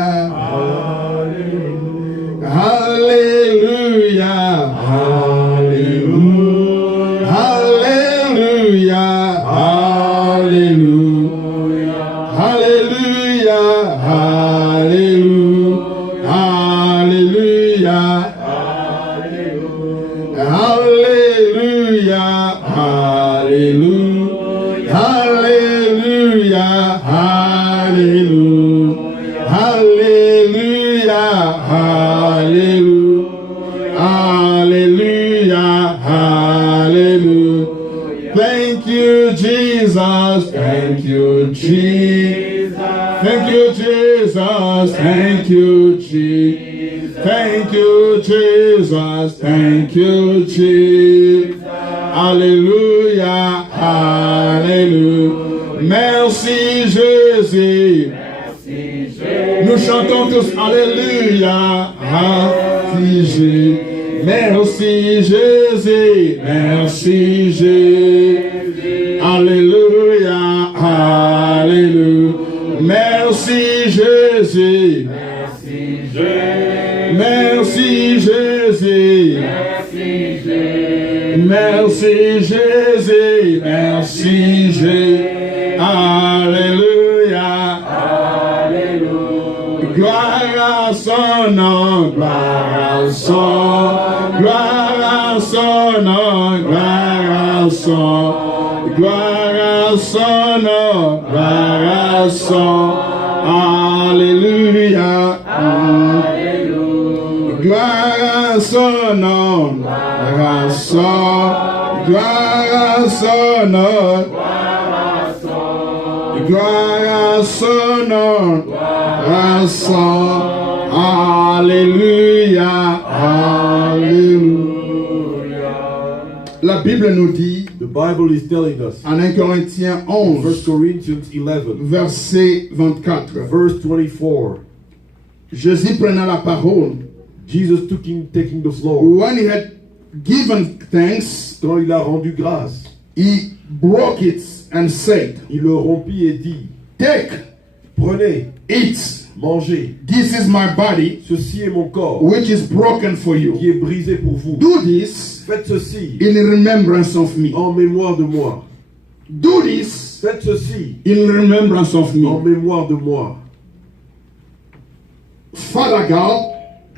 Alléluia. Alléluia. Alléluia. Alléluia. Alléluia. Alléluia. Alléluia. Alléluia. Alléluia. Hallelujah, hallelujah, hallelujah, hallelujah. Thank you, Jesus. Thank you, Jesus. Thank you, Jesus. Thank you, Jesus. Thank you, Jesus. Thank you, Jesus. Alléluia, alléluia. Merci Jésus. Nous chantons tous Alléluia, merci Jésus. Merci Jésus, merci Jésus. Alléluia, alléluia. Merci Jésus. Merci Jésus. Merci Jésus. Merci Jésus. Alléluia. Gloire à son nom, gloire à son, gloire à son nom, gloire à son, gloire à son nom, gloire à son. Alléluia. Gloire à son nom, gloire à son, gloire à son nom, gloire à son nom, gloire à son. Alléluia, alléluia. La Bible nous dit, The Bible is telling us, en 1 Corinthiens 1 11, Corinthians 11, verset 24, verse 24, Jésus prenant la parole, Jesus taking the floor. when he had given thanks, Quand il a rendu grâce, he broke it and said, il le rompit et dit, take, prenez, eat, mangez, this is my body, ceci est mon corps, which is broken for qui you. est brisé pour vous. Do this Faites ceci in remembrance of me. en mémoire de moi. Do this Faites ceci in remembrance of en me. mémoire de moi. Father God,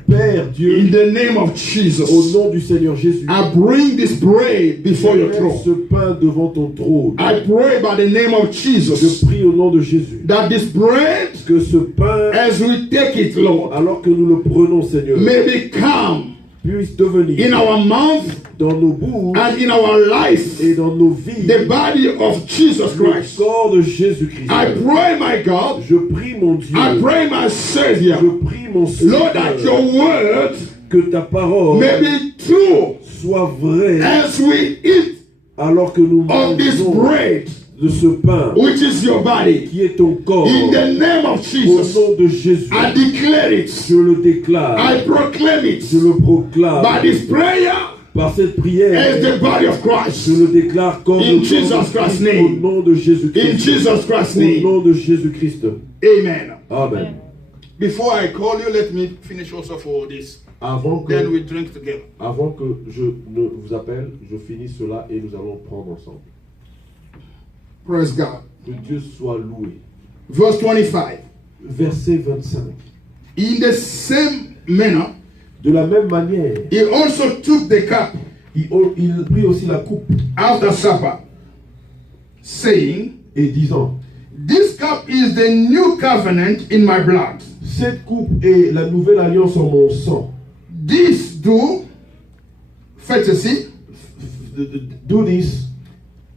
Père Dieu, in the name of au Jesus, nom du Seigneur Jésus, I bring this bread before your mets throne. ce pain devant ton trône. I pray by the name of Jesus Je prie au nom de Jésus that this bread, que ce pain, as we take it, Lord, alors que nous le prenons, Seigneur, may become puisse devenir in our mouth dans nos bouches and in our life et dans nos vies the body of Jesus le Christ. corps de Jésus-Christ. I pray, my God, Je prie mon Dieu, I pray, my Savior, je prie mon Lord, that your Seigneur, word que ta parole may be true soit vraie as we eat alors que nous of this mangeons bread, de ce pain which is your body. qui est ton corps. In the name of Au Jesus, nom de Jésus, I declare it, je le déclare, I proclaim it je le proclame. by this prayer Par cette prière, as the body of je Christ. le déclare comme In le Jesus corps de Christ's Christ, name. au nom de Jésus-Christ. In Jesus Christ's Au name. nom de Jésus-Christ. Amen. Amen. Before I call you, let me finish also for this. Avant Then que, we drink together. avant que je ne vous appelle, je finis cela et nous allons prendre ensemble. Praise God. Que Dieu soit loué. Verse 25. Verset 25. In the same manner, De la même manière, he also took the cup il prit aussi la coupe after supper, saying, et disant, this cup is the new covenant in my blood. cette coupe est la nouvelle alliance en mon sang. This do, faites ceci, Do this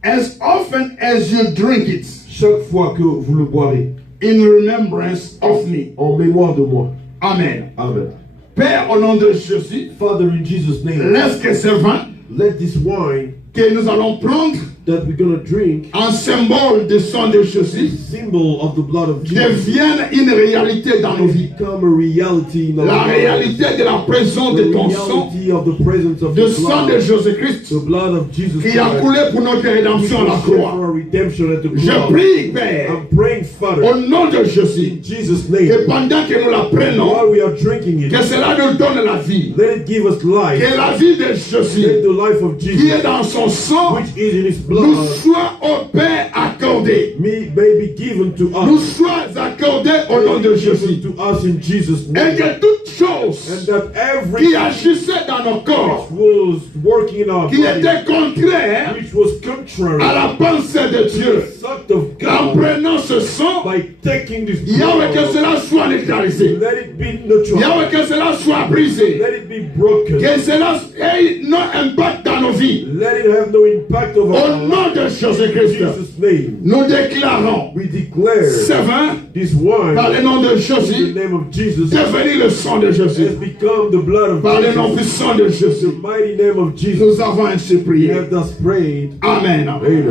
as often as you drink it, chaque fois que vous le boirez, in remembrance of me. en mémoire de moi. Amen. Amen. Père, au nom de Jésus, Father, in Jesus' name, laisse que ce vin let this wine que nous allons prendre that we're going to drink, en symbole du sang de Jésus, symbol of the blood of Jesus, devienne une réalité dans nos vies. become a reality in our La lives. réalité de la présence The de ton sang, reality of the presence of du the sang de blood, Jésus-Christ, the blood of Jesus qui a Christ, coulé pour notre rédemption à la which was shed croix. for our redemption at the Je cross. prie, Père, I'm praying, Father, au nom de Jésus, in Jesus' et name, pendant que nous la prenons, while we are drinking it, que cela nous donne la vie. let it give us life. Que la vie de Let Jésus, the life of qui Jesus, est dans son sang, which is in His nous blood, soit au Père accordé. may be given to Nous us. sois accordés au nom de May be given Jésus. to us in Jesus' Et name. que toute And chose that qui every agissait dans nos corps, was working in our qui body, était contraire which was contrary à la pensée de to Dieu, the thought of en God, prenant ce sang, by taking this Yahweh, que blood, cela soit neutralisé. let it be neutralized. Yahweh, que cela soit brisé. Let it be broken. Que cela ait no impact dans nos vies. Let it have no impact over Au our lives. nom de In Jésus-Christ, Jesus' name, nous déclarons we declare ce vin, this wine par le nom de in the Jésus, name of Jesus devenir le sang de has Jésus. become the blood of Par le nom Jesus. puissant de In the Jésus, mighty name of Jesus, nous avons ainsi we prié. have thus prayed. Amen. Amen.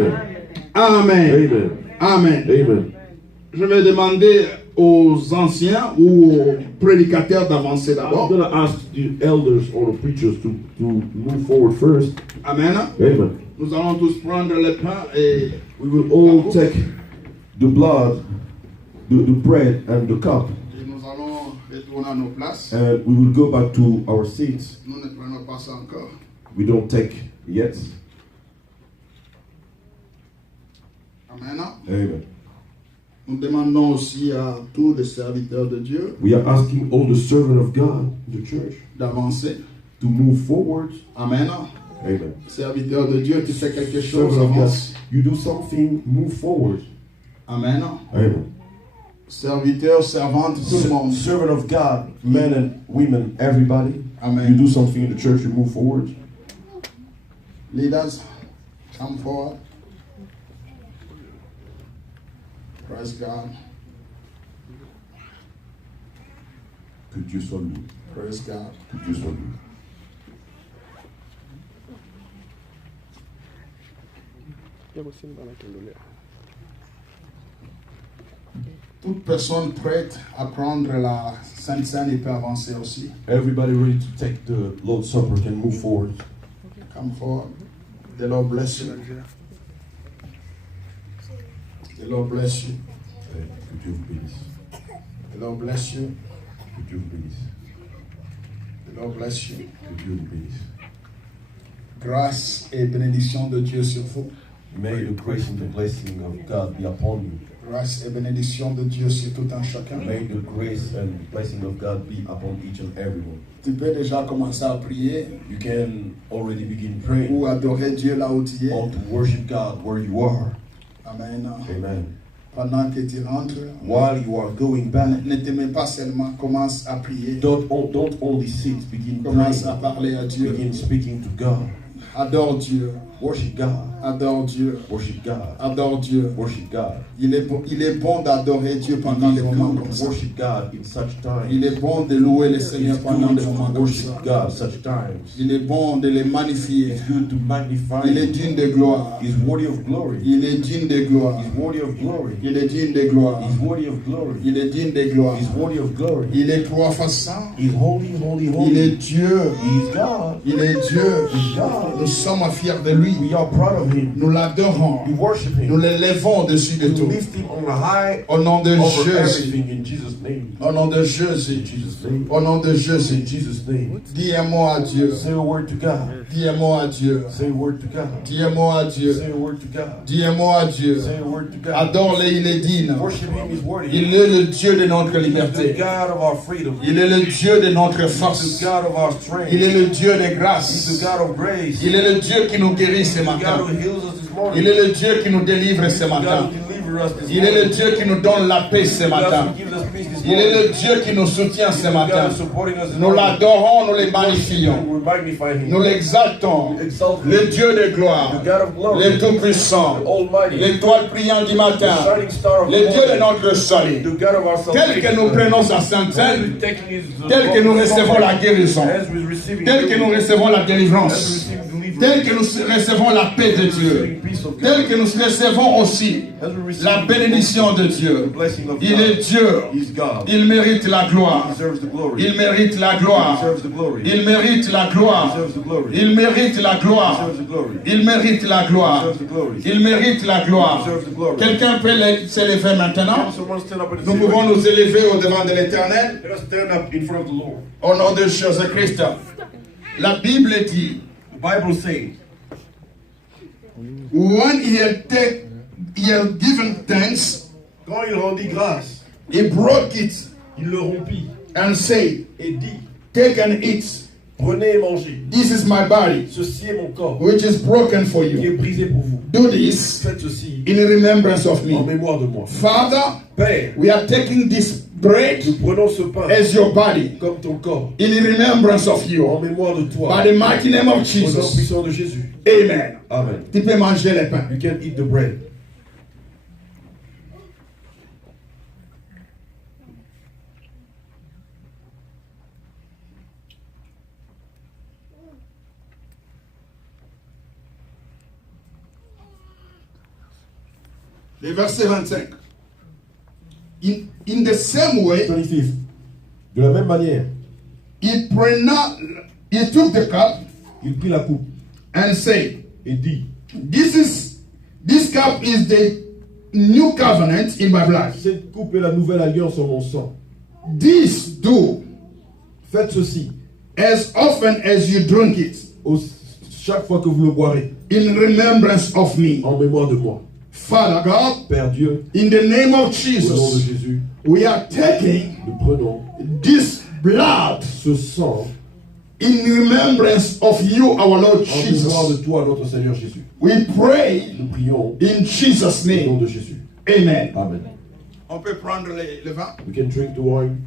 Amen. Amen. Amen. Amen. Je vais demander aux anciens ou aux prédicateurs d'avancer I'm d'abord. going to ask the elders or the preachers to move forward first. Amen. Amen. Nous allons tous prendre le pain et We will all take the blood, the bread, and the cup, nous allons retourner à nos places. and we will go back to our seats. Nous ne prenons pas ça encore. We don't take yet. Amen. Amen. Nous demandons aussi à tous les serviteurs de Dieu We are asking all the servants of God, the church, d'avancer. to move forward. Amen. Amen. Serviteur de Dieu, tu fais quelque chose, Servant of God, avance. you do something, move forward. Amen. Amen. Serviteur, servante, tout le monde. Servant of God, men and women, everybody. Amen. You do something in the church, you move forward. Leaders, come forward. Praise God. Que Dieu soit loué. Praise God. Que Dieu soit loué. Toute personne prête à prendre la Sainte Seine, il peut avancer aussi. Everybody ready to take the Lord's Supper can move forward. Come forward. The Lord bless you. The Lord bless you. Que Dieu vous bénisse. The Lord bless you. Que Dieu vous bénisse. The Lord bless you. Que Dieu vous bénisse. Grâce et bénédiction de Dieu sur vous. May the grace and the blessing of God be upon you. Grâce et bénédiction de Dieu sur tout un chacun. May the grace and blessing of God be upon each and everyone. Tu peux déjà commencer à prier You can already begin praying ou adorer Dieu là où tu es. or to worship God where you are. Amen. Amen. Pendant que tu rentres, While you are going back, ne te mets pas seulement, commence à prier. don't only sit, begin Commence à praying. parler à Dieu. Begin speaking to God. Adore Dieu. Worship God. Adore Dieu. Worship God. Adore Dieu. Worship God. Il est bon d'adorer Dieu pendant des moments comme ça. Worship God in such Il times. est bon de louer le Seigneur It's pendant good des moments to comme ça. worship God such times. Il est bon de les magnifier. It's good to magnify Il est Him. digne de gloire. He's worthy of glory. Il est digne de gloire. He's worthy of glory. Il est digne de gloire. He's worthy of glory. Il est digne de gloire. He's worthy of glory. Il est trois fois saint. He's holy, holy, Il est holy. Dieu. He's God. Il est Dieu. He's God. Nous sommes fiers de lui. We are proud of Him. Nous l'adorons. We worship Nous Him. l'élevons au-dessus de We tout. lift Him on a high Au nom de over Jésus. everything in Jesus' name. Au nom de Jésus. In Jesus' name. Au nom de In Jésus. Jesus' name. Dis un mot à Dieu. Say a word to God. Dis un mot à Dieu. Say a word to God. Dis un mot à Dieu. Say a word to God. Dis un mot à Dieu. Say a word to God. Adore-le, il est digne. Worship Him is worthy. Il est le Dieu de notre He's the liberté. God of our freedom. Il est le Dieu de notre He's force. the God of our strength. Il est le Dieu de He's the grâce. God of grace. Il est le Dieu qui nous guérit ce The God matin. who heals us this morning. Il est le Dieu qui nous délivre ce The God matin. who delivers us this Il est le morning. Dieu qui nous donne la paix ce The God matin. who gives us peace this Il est morning. le Dieu qui nous soutient He's ce the God matin. who's supporting us this Nous morning. l'adorons, nous le We magnifions. magnify Him. Nous l'exaltons. We exalt Him. Le Dieu de gloire. The God of glory. Le Tout-Puissant. The Almighty. L'étoile brillante du The matin. shining star of Le the Dieu de morning. notre salut. The God of our Tel que nous salvation. prenons sa sainte Seine, Taking His tel que nous recevons la guérison, as we receiving tel que nous healing, recevons la as we délivrance, receive deliverance, tel que nous recevons la paix de Dieu, receiving peace of tel God, que nous recevons aussi as we receive la bénédiction de the Dieu. blessing of Il God. est Dieu. He's God. Il mérite la gloire. He deserves the glory. Il mérite la He gloire. deserves the glory. Il mérite la He gloire. deserves the glory. Il mérite la He gloire. deserves the glory. Il mérite la He gloire. deserves the glory. Il mérite la He gloire. deserves the glory. Quelqu'un peut s'élever maintenant? Can someone stand up and Nous say, pouvons nous élever au devant de l'Éternel let us stand up in front of the Lord. au nom de Jésus-Christ. La Bible dit, The Bible says, when he had given thanks, quand il rendit grâce, he broke it il le rompit and said, et dit, take and eat. prenez et mangez. This is my body, Ceci est mon corps which is broken for qui est you. brisé pour vous. Do this Faites ceci in remembrance of en me. mémoire de moi. Father, Père, we are taking this bread nous prenons ce pain as your body comme ton corps in remembrance of en you. mémoire de toi. By the mighty name of Au nom Jesus. puissant de Jésus. Amen. Amen. Tu peux manger les pains. You can eat the bread. Le verset 25. In the same way, 26. De la même manière, he took the cup il prit la coupe and said, et dit, this cup is the new covenant in my blood. cette coupe est la nouvelle alliance en mon sang. This do Faites ceci as often as you drink it chaque fois que vous le boirez in remembrance of me. en mémoire de moi. Father God, Père Dieu, in the name of au nom de Jesus, Jésus, we are taking nous prenons this blood ce sang in remembrance of you, our Lord en mémoire de Jesus. toi, notre Seigneur Jésus. We pray Nous prions in Jesus' au nom name. de Jésus. Amen. Amen. On peut prendre le vin. We can drink the wine.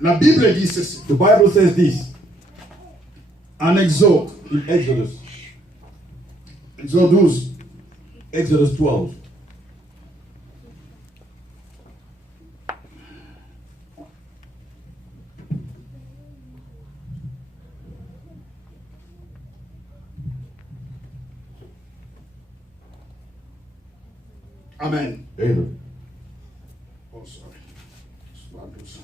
La Bible dit ceci. The Bible says this En Exode, in Exodus. Exode 12. Exodus 12. Amen. Amen. Oh, sorry. C'est pas 12.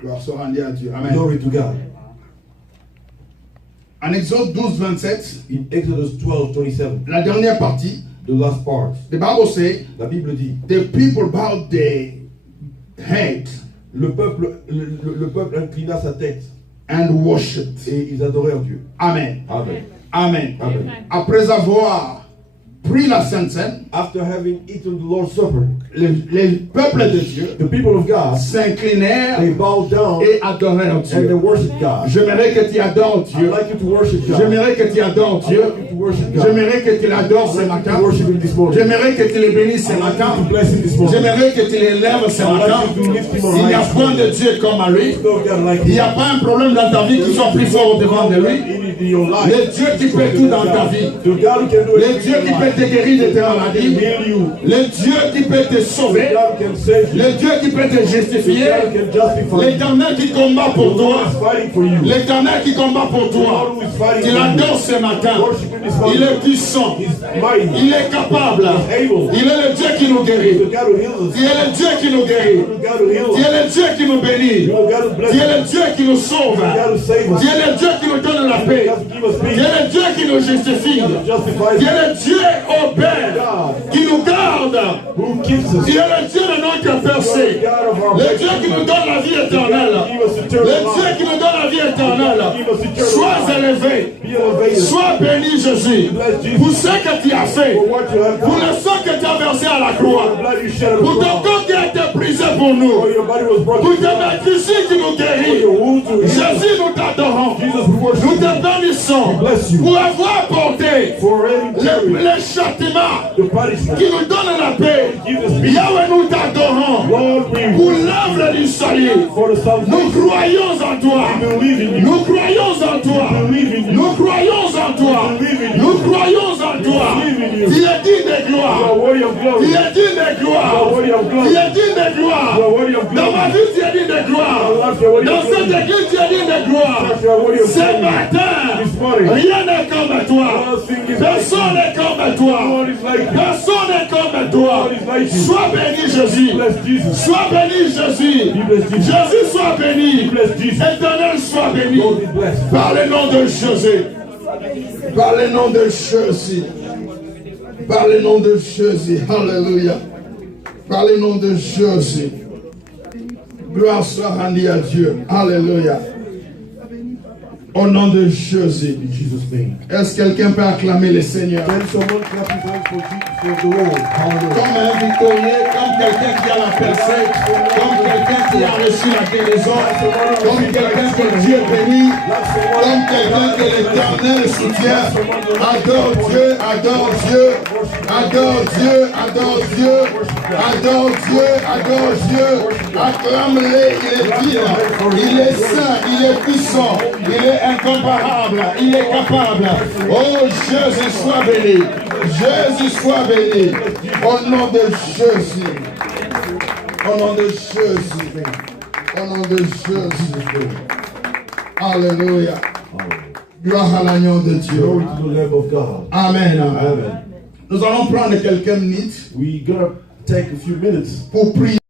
Gloire soit rendue à Dieu. Amen. Glory to God. En Exode 12, 27, In Exodus 12, 27, la dernière partie, the last part, the Bible says, la Bible dit, the people bowed their head le peuple inclina sa tête and worshipped. et ils adorèrent Dieu. Amen. Amen. Amen. Amen. Après avoir pris la Sainte Seine, After having eaten the Lord's Supper, les peuples de Dieu the people of God, s'inclinèrent they bowed down et adorèrent and they Dieu. worshiped God. J'aimerais que tu adores I'd Dieu. like you to worship God. J'aimerais que tu adores I'd Dieu. like you to worship God. J'aimerais que tu l'adores ce I'd like you matin. to worship Him this morning. J'aimerais que tu le bénisses ce I'd like matin. you to bless Him this morning. J'aimerais que tu l'élèves ce I'd matin. like you to lift Him on Il n'y a high. point de Dieu comme à lui. No God like Il n'y Him. a pas un problème dans ta vie qui soit plus fort devant de lui. In your life. Le Dieu qui peut tout dans ta vie. The God who can do Le everything Dieu in qui your peut life. te guérir de tes maladies. Heal you. Le Dieu qui peut te The sauver. God who can save you. Le Dieu qui peut te The justifier. God who can justify you. L'Éternel qui combat The pour toi. Lord is fighting for you. L'Éternel qui combat pour The toi. Lord who is fighting Tu for you. l'adores ce matin. Worship Him this Il morning. est puissant. He's mighty. Il est capable. Able. Il est le Dieu qui nous The guérit. God who heals us. Il est le Dieu qui nous guérit. The God who heals Tu us. es le Dieu qui nous bénit. The God who blesses Tu es us. le Dieu qui nous sauve. The God who saves us. Tu es le Dieu qui nous donne la The paix. God who gives us Tu peace. es le Dieu qui nous justifie. The God who justifies Tu es us. le Dieu au Père qui nous garde. Who keeps us. Tu es le Dieu de notre The percée. God of our Le Dieu qui nous donne la vie éternelle. Give us eternal Le Dieu life. qui nous donne la vie éternelle. Give us eternal Sois life. élevé. Be elevated. Sois béni, Jésus. Bless Jesus. Pour ce que tu as fait. For what you have Pour done. le sang que tu as versé à la The croix. blood you shed on Pour the ton cross. corps qui a été brisé pour nous. For your body was broken. Pour tes matriciers qui nous For guérit. your wounds to heal. Jésus, nous t'adorons. Jesus, we worship Nous you. te bénissons. We bless you. Pour avoir porté For already carried les châtiments the punishment. qui nous donnent la paix. Give us peace. Yahweh, nous t'adorons. Lord, we Pour l'œuvre du salut. for the Nous salvation. croyons en toi. We believe in you. Nous croyons en toi. We believe in you. Nous croyons en toi. We believe in you. Nous croyons en toi. We believe in you. Tu es digne de You gloire. are worthy of Tu glory. es digne de You are gloire. worthy of Tu glory. es digne de You gloire. are worthy of Dans glory. ma vie, tu es digne de gloire. Dans cette église, tu es digne de gloire. You are worthy of Ce glory. matin, This morning. rien n'est comme toi. Nothing is like Personne you. n'est comme No toi. one is like you. Personne n'est comme toi. No one is like you. Sois béni, Jésus. Bless Jesus. Sois béni, Jésus. Be blessed, Jesus. Jésus, sois béni. Bless Jesus. Éternel, sois béni. Lord, be blessed. Par le nom de Jésus. Par le nom de Jésus. Par le nom de Jésus. Alléluia. Par le nom de Jésus. Gloire soit rendue à Dieu. Alléluia. Au nom de Jésus. Est-ce que quelqu'un peut acclamer le Seigneur? Comme un victorieux, comme quelqu'un qui a la percée, comme quelqu'un qui a reçu la guérison, comme quelqu'un que Dieu bénit, comme quelqu'un que l'Éternel soutient. Adore Dieu, adore Dieu, adore Dieu, adore Dieu, adore Dieu, adore Dieu. Acclame-le, il est digne, il est saint, il est puissant, il est incomparable, il est capable. Oh Jésus soit béni, Jésus soit béni. Au nom de Jésus, au nom de Jésus, au nom de Jésus. Alléluia. Gloire à l'agneau de Dieu. Amen. Amen. Nous allons prendre quelques minutes We're gonna take a few minutes pour prier.